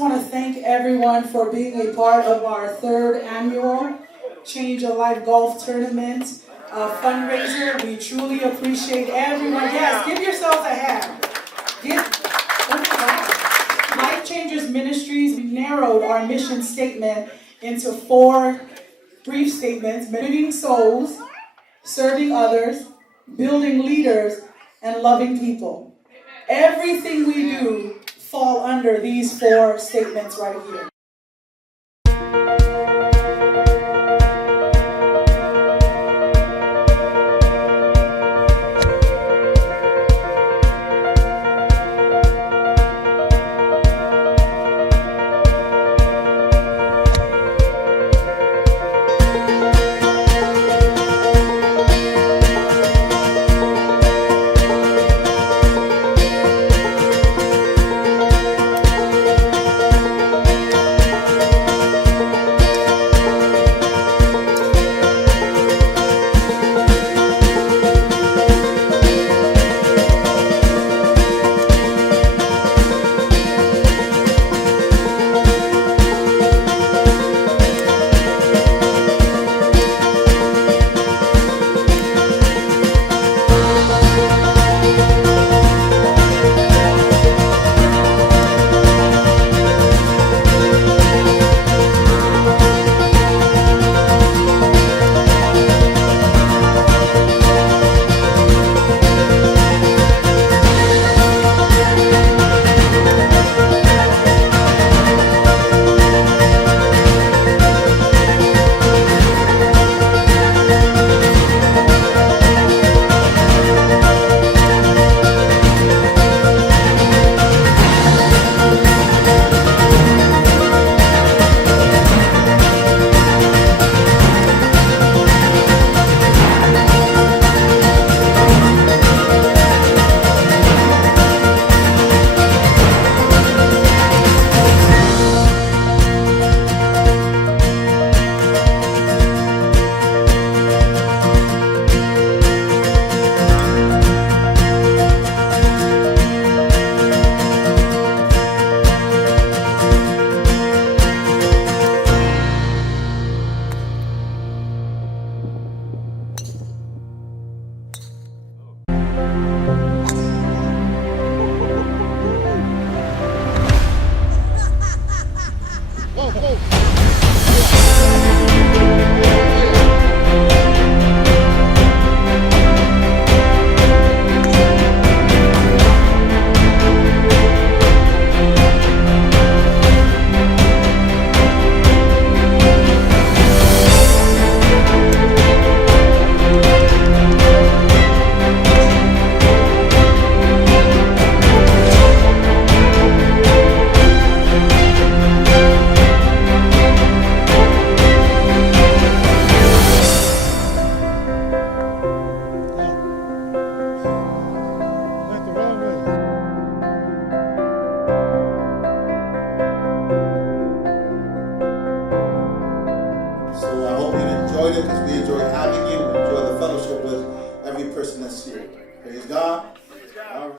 I want to thank everyone for being a part of our third annual Change Your Life Golf Tournament fundraiser. We truly appreciate everyone. Yes, give yourselves a hand. Life Changing Ministries narrowed our mission statement into 4 brief statements: winning souls, serving others, building leaders, and loving people. Everything we do fall under these 4 statements right here. So I hope you enjoyed it, because we enjoyed having you. We enjoy the fellowship with every person that's here. Praise God.